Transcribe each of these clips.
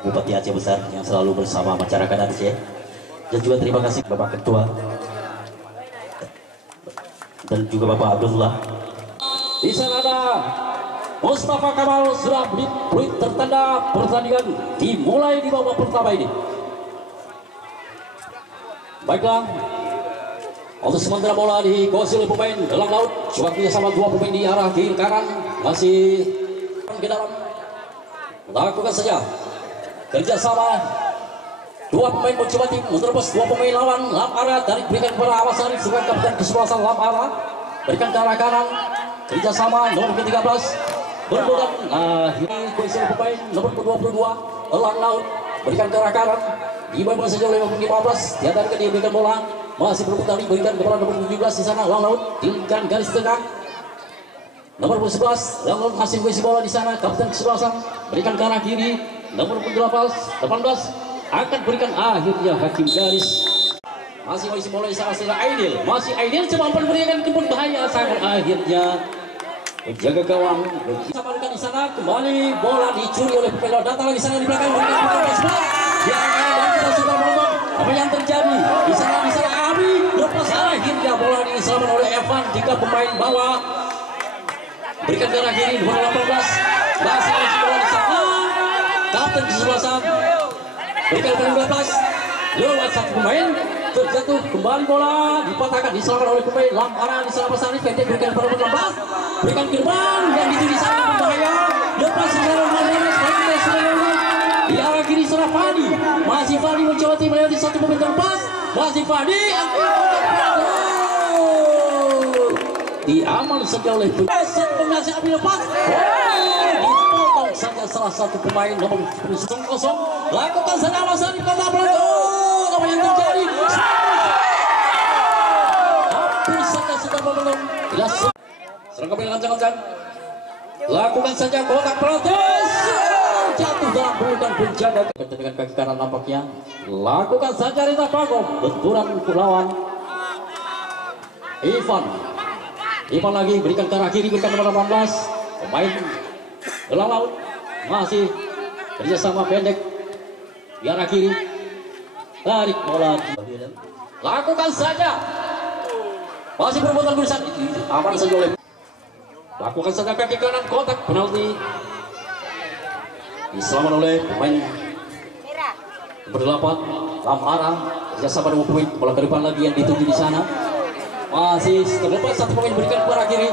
Bupati Aceh Besar yang selalu bersama masyarakat Aceh, dan juga terima kasih Bapak Ketua dan juga Bapak Abdullah. Di sana ada Mustafa Kamal sudah beri tertanda pertandingan dimulai di babak pertama ini. Baiklah, untuk sementara bola dikuasai oleh pemain dalam laut, sebabnya sama dua pemain di arah kiri kanan masih ke dalam. Lakukan saja kerjasama, dua pemain mencoba tim menerobos dua pemain lawan. Lam arah dari berikan kepada Awas Arif sebagai kapten kesebelasan. Lam arah berikan ke arah kanan, kerjasama nomor ke-13 berpegang. Ini posisi pemain nomor ke-22 Elang Laut berikan ke arah kanan, dibawa saja oleh nomor 15. Dia tadi dia berikan bola, masih berputar diberikan kepada nomor 17 di sana. Elang Laut tinggikan garis tengah, nomor 11 Elang Laut masih mengisi bola di sana. Kapten kesebelasan berikan ke arah kiri, nomor 18 akan berikan, akhirnya hakim garis masih mengisi bola di sana. Aidil masih Aidil coba memberikan kebun bahaya, sangat akhirnya menjaga gawang. Sama di sana kembali bola dicuri oleh pemain. Datang lagi sana di belakang berikan kepada sebelah. Dan kita sudah menonton apa yang terjadi di sana. Abi lepas, akhirnya bola diselamatkan oleh Evan. Jika pemain bawah berikan ke arah kiri nomor 18 masih mengisi bola di sana. Kapten kesebelasan berikan ke 12 lewat satu pemain terjatuh, kembali bola dipatahkan, diselamatkan oleh pemain Lam arah di sana. Pasari pendek berikan kepada 16, berikan ke depan yang itu di sana berbahaya. Lepas sekarang di arah kiri sana Fadi, masih Fadi mencoba tim melewati satu pemain terlepas, masih Fadi diaman saja oleh pengasih api lepas. Dipotong saja salah satu pemain nomor 10. Lakukan saja Awas Arif kata belakang. Apa yang terjadi? Hampir saja sudah memeluk. Serang kembali lancang-lancang. Lakukan saja kotak protes. Jatuh dalam pelukan penjaga dengan kaki kanan nampaknya. Lakukan saja Rita Pagom. Benturan untuk lawan. Ivan lagi berikan ke arah kiri, berikan kepada 18 pemain Elang Laut masih kerjasama pendek di arah kiri, tarik bola. Lakukan saja, masih berputar gulisan, aman saja oleh. Lakukan saja kaki kanan, kotak penalti diselamatkan oleh pemain nomor 8 Lam Arang kerjasama dengan pemain. Bola ke depan lagi yang dituju di sana. Masih terlepas satu pemain berikan ke arah kiri.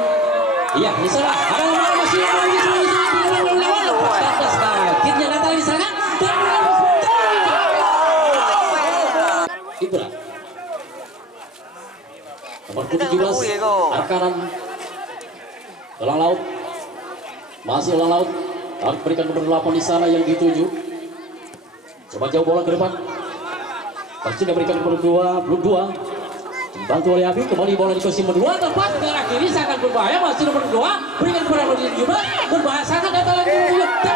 Iya, di sana ada nomor masih akhirnya datang di sana dan Ibra nomor 17 arah kanan Elang Laut, masih Elang Laut harus berikan nomor 8 di sana yang dituju. Coba jauh bola ke depan, pasti dia berikan nomor 2 belum 2. Bantu oleh Abi, kembali bola di posisi nomor 2, tepat ke arah kiri, sangat berbahaya. Masih nomor 2 berikan kepada nomor 17, berbahaya sangat, datang lagi nomor 7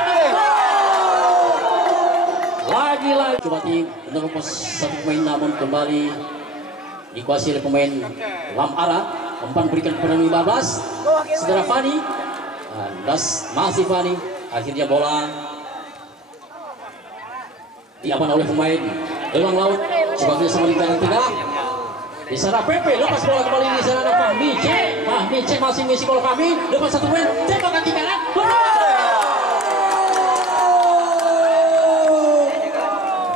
lagi coba tim menerobos satu pemain, namun kembali dikuasai oleh pemain Lam Arah. Umpan berikan kepada 15 saudara Fani, masih Fani, akhirnya bola diaman oleh pemain Elang Laut. Coba sama di tengah. Di sana Pepe lepas bola kembali, di sana ada Fahmi C masih mengisi bola. Fahmi lepas satu pemain, tembak kaki kanan.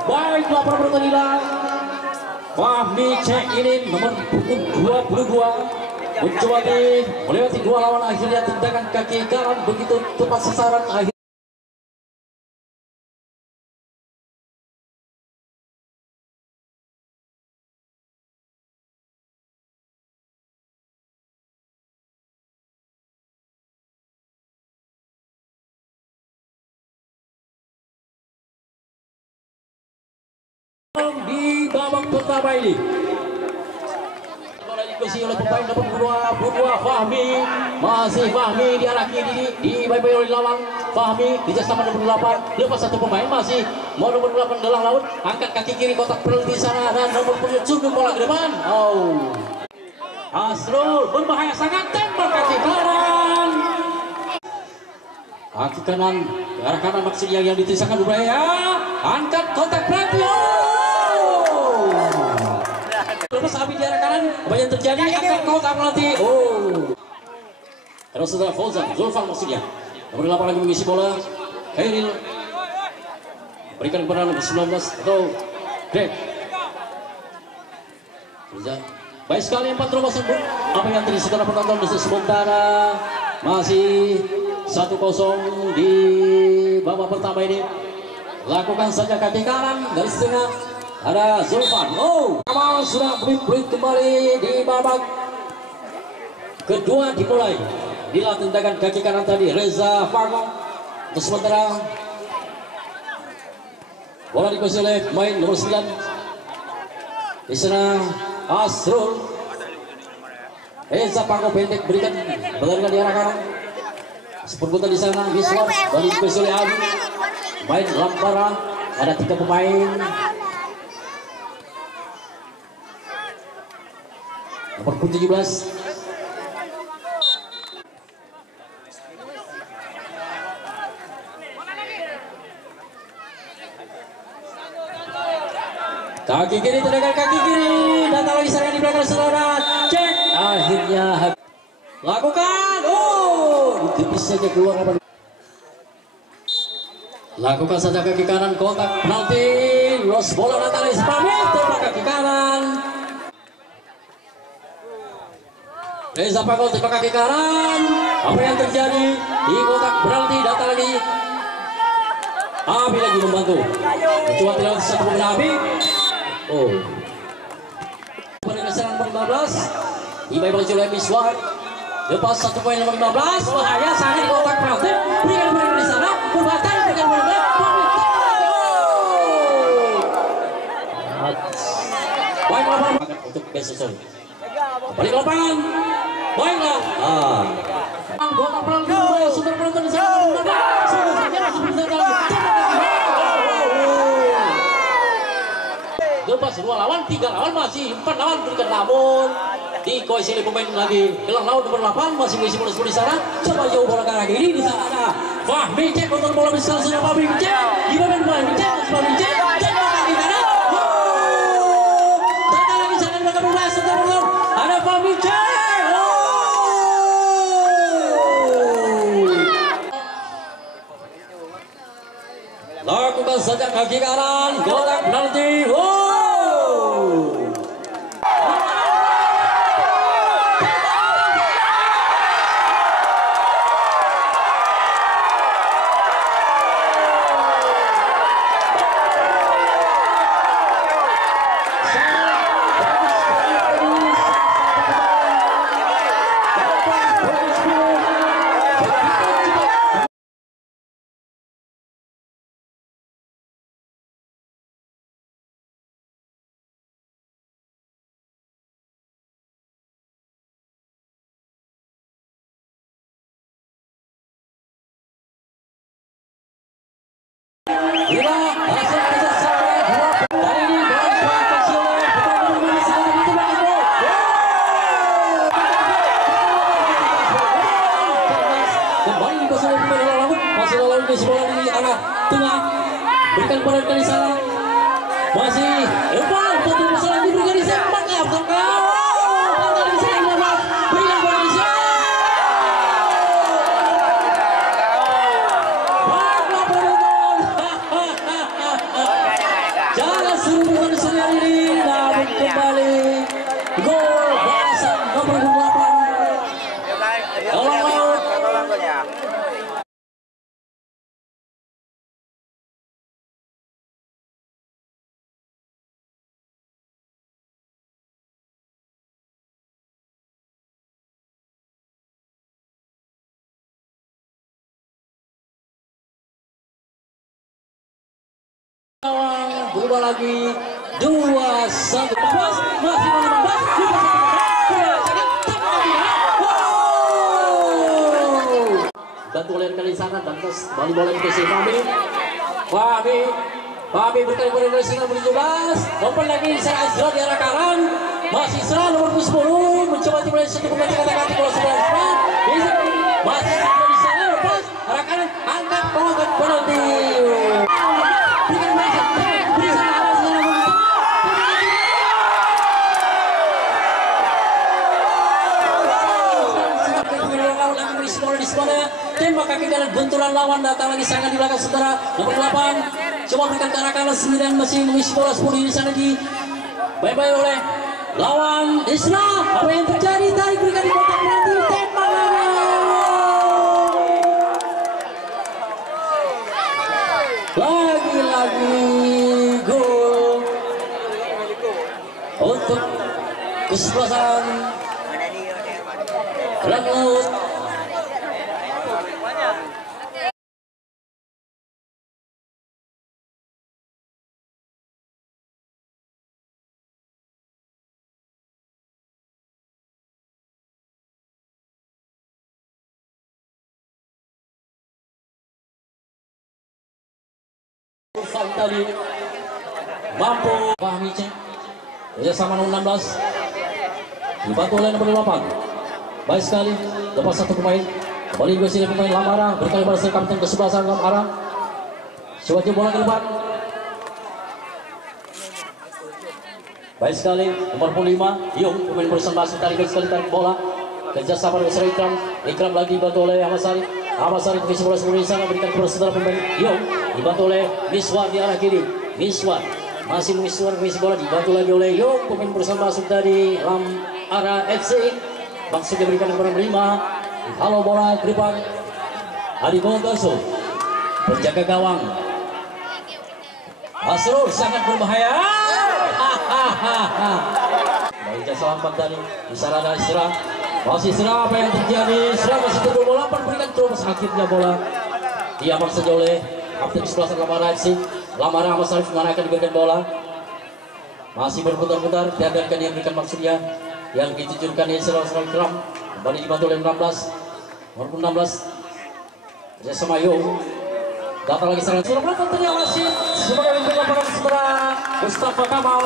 Baiklah para pertandingan, Fahmi C ini nomor 22 mencoba melewati dua lawan, akhirnya tendangan kaki kanan begitu tepat sasaran. Di babak pertama ini bola dikuasai oleh pemain nomor 22 Fahmi, masih Fahmi di arah kiri, dibayar oleh lawan. Fahmi kerjasama nomor 8, lepas satu pemain, masih mau nomor 8 Elang Laut, angkat kaki kiri, kotak penalti di sana, dan nomor 7 sundung bola ke depan. Asrul berbahaya sangat, tembak kaki kanan. Kaki kanan, ke arah kanan maksudnya yang ditisakan berbahaya. angkat kotak penalti. Lepas api di arah kanan, apa yang terjadi? Angkat kotak penalti. Terus setelah Fauzan, Zulfan maksudnya. Nomor 8 lagi mengisi bola. Khairil berikan kepada nomor 19 atau Greg. Baik sekali 4 terobosan. Apa yang terjadi setelah penonton di sementara masih 1-0 di babak pertama ini. Lakukan saja kaki kanan dari setengah. Ada Zulfan. Kamal sudah berit kembali di babak kedua dimulai. Inilah tindakan kaki kanan tadi Reza Fago. Untuk sementara bola dikuasai oleh pemain nomor 9. Di sana Asrul. Reza Fago pendek berikan pertandingan di arah kanan. Seperti di sana Wiswan dan dikuasai oleh Abi. Main Lampara, ada 3 pemain. Nomor 17. Kaki kiri, tendangan kaki kiri, datang lagi serangan di belakang saudara. Cek, akhirnya lakukan. Tipis saja keluar. Lakukan saja kaki kanan, kotak penalti. Los bola datang lagi sepamit, tembak kaki kanan. Reza Pago tembak kaki kanan. Apa yang terjadi di kotak penalti? Datang lagi Abi lagi membantu. Mencoba tidak satu pemain Abi. Pada keserangan nomor 15 Ibai berhasil oleh Miswar. Lepas 1 poin nomor 15. Bahaya sangat di kotak penalti. Berikan di sana. Berbatan dengan bola. Baiklah untuk besok. Balik ke lapangan. Baiklah. Kotak penalti. Sudah penonton di sana. Lepas 2 lawan, 3 lawan, masih 4 lawan berikan, namun dikuasai oleh pemain lagi gelang lawan nomor 8 masih mengisi bola di sana. Coba jauh bola ke arah kiri, di sana ada Fahmi cek kontrol bola besar sudah Fahmi cek. Gimana Fahmi cek? Fahmi cek kaki kanan. Datang lagi sana di belakang bola setelah bola. Ada Fahmi cek. Lakukan saja kaki kanan, kotak penalti. Masih lalu bola di arah tengah, berikan bola di sana, masih lepas betul bola diberikan di sana, berikan bola di sana. Jangan suruh di sana ini, namun kembali gol balasan nomor 8. Berubah lagi 2-1 masih 15 bantu oleh kali sana dan terus balik bola ke si Fahmi berkali bola dari sana 17 open lagi saya Azra di arah kanan masih serang nomor 10 mencoba dimulai satu pemain kata-kata bola sebelah masih di sana lepas arah kanan angkat penalti berikan kaki kanan benturan lawan datang lagi sangat di belakang saudara nomor 8 coba berikan ke arah kanan sendirian masih mengisi bola 10 di sana di bye-bye oleh lawan Isna. Apa yang terjadi? Tarik berikan di kotak penalti, tembak lagi-lagi gol untuk kesebelasan Lang Laut. Tadi mampu Fahmi sama nomor 16 dibantu oleh nomor 8. Baik sekali lepas satu pemain kembali juga sini pemain Lamara berkali pada kapten ke-11 Lamara coba bola ke depan. Baik sekali nomor 5 Yung pemain berusaha masuk tarik sekali tarik bola kerjasama dengan Ikram lagi dibantu oleh Ahmad Sari mengisi bola seluruh di sana berikan kepada saudara pemain Yung dibantu oleh Miswar di arah kiri. Miswar masih mengisi bola dibantu lagi oleh Yung pemain berusaha masuk dari arah FC maksudnya berikan kepada 5 halo bola ke depan Adi Bontoso penjaga gawang Asrul sangat berbahaya. Baik jasa lambat tadi di sana ada Isra masih Isra apa yang terjadi Isra masih terus bola berikan terus akhirnya bola diaman saja oleh kapten 11 Lamara FC. Lamara Ahmad Sarif mana akan diberikan bola masih berputar-putar diadakan yang berikan maksudnya yang ditujukan di Isra Ikram kembali dibantu oleh 16 nomor 16 kerjasama Yung datang lagi serangan sudah berapa ternyata masih sebagai pemain lapangan saudara Mustafa Kamal